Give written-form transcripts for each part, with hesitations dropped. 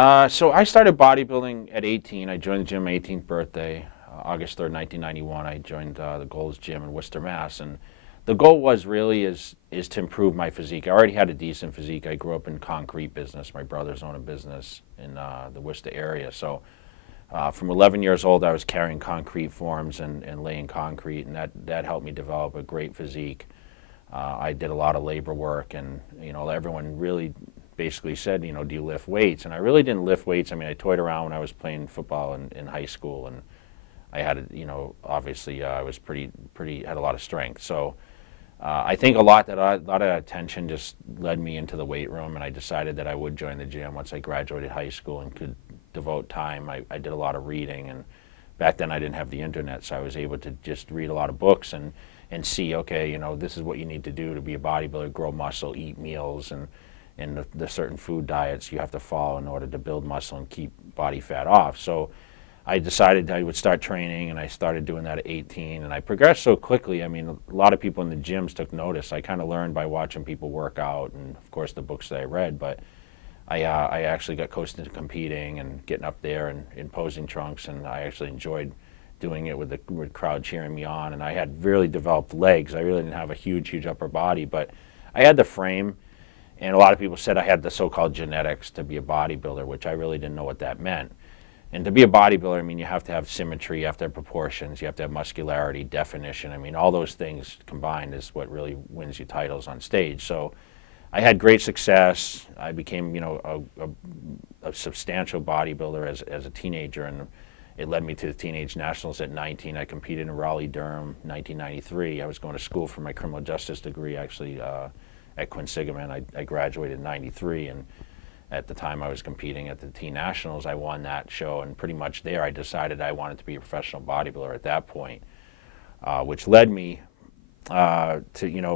So I started bodybuilding at 18. I joined the gym my 18th birthday, August 3rd, 1991. I joined the Gold's Gym in Worcester, Mass. And the goal was really is to improve my physique. I already had a decent physique. I grew up in concrete business. My brothers own a business in the Worcester area. So from 11 years old, I was carrying concrete forms and laying concrete, and that helped me develop a great physique. I did a lot of labor work, and everyone really basically said, do you lift weights? And I really didn't lift weights. I mean, I toyed around when I was playing football in high school, and I had, obviously I was had a lot of strength. So I think a lot of that attention just led me into the weight room, and I decided that I would join the gym once I graduated high school and could devote time. I did a lot of reading, and back then I didn't have the internet, so I was able to just read a lot of books and see, okay, this is what you need to do to be a bodybuilder: grow muscle, eat meals, and the certain food diets you have to follow in order to build muscle and keep body fat off. So I decided I would start training, and I started doing that at 18, and I progressed so quickly. I mean, a lot of people in the gyms took notice. I kind of learned by watching people work out and, of course, the books that I read, but I actually got coached into competing and getting up there and in posing trunks, and I actually enjoyed doing it with the crowd cheering me on. And I had really developed legs. I really didn't have a huge upper body, but I had the frame. And a lot of people said I had the so-called genetics to be a bodybuilder, which I really didn't know what that meant. And to be a bodybuilder, I mean, you have to have symmetry, you have to have proportions, you have to have muscularity, definition. I mean, all those things combined is what really wins you titles on stage. So I had great success. I became, a substantial bodybuilder as a teenager, and it led me to the Teenage Nationals at 19. I competed in Raleigh-Durham, 1993. I was going to school for my criminal justice degree, actually, at Quinsigamond. I graduated in 93, and at the time I was competing at the Teen Nationals. I won that show, and pretty much there I decided I wanted to be a professional bodybuilder at that point, which led me to,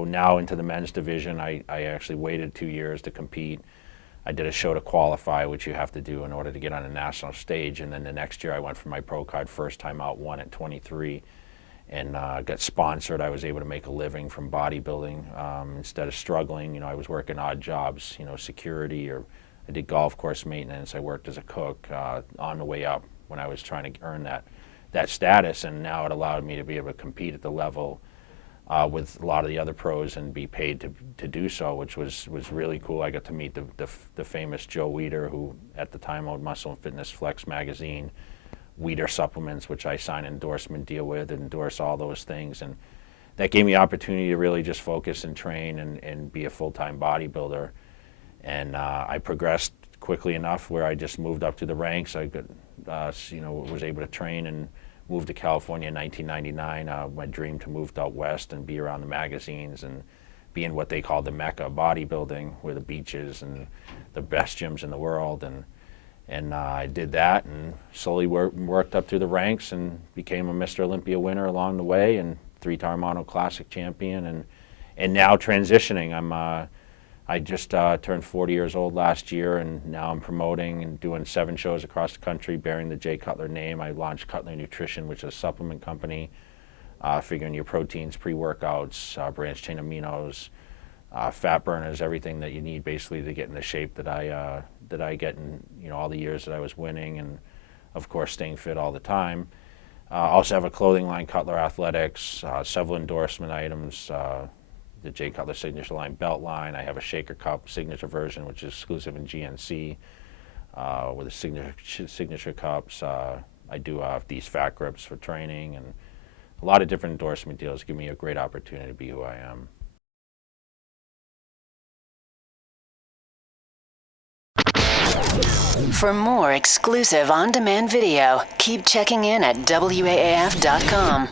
now into the men's division. I actually waited 2 years to compete. I did a show to qualify, which you have to do in order to get on a national stage, and then the next year I went for my pro card, first time out, won at 23. And got sponsored. I was able to make a living from bodybuilding instead of struggling. I was working odd jobs, security, or I did golf course maintenance. I worked as a cook on the way up when I was trying to earn that status, and now it allowed me to be able to compete at the level with a lot of the other pros and be paid to do so, which was really cool. I got to meet the famous Joe Weider, who at the time owned Muscle and Fitness Flex magazine, Weider supplements, which I signed an endorsement deal with, and endorse all those things. And that gave me opportunity to really just focus and train and be a full-time bodybuilder. And I progressed quickly enough where I just moved up to the ranks. I got, was able to train and moved to California in 1999. My dream to move out west and be around the magazines and be in what they call the Mecca of bodybuilding, where the beaches and the best gyms in the world. And I did that and slowly worked up through the ranks and became a Mr. Olympia winner along the way, and three-time Arnold Classic champion, and now transitioning. I just turned 40 years old last year, and now I'm promoting and doing 7 shows across the country bearing the Jay Cutler name. I launched Cutler Nutrition, which is a supplement company, figuring your proteins, pre-workouts, branched-chain aminos, fat burners, everything that you need basically to get in the shape that I get in all the years that I was winning, and of course staying fit all the time. Also have a clothing line, Cutler Athletics, several endorsement items, the Jay Cutler Signature line belt line. I have a shaker cup signature version, which is exclusive in GNC, with the signature cups. I do these fat grips for training, and a lot of different endorsement deals give me a great opportunity to be who I am. For more exclusive on-demand video, keep checking in at WAAF.com.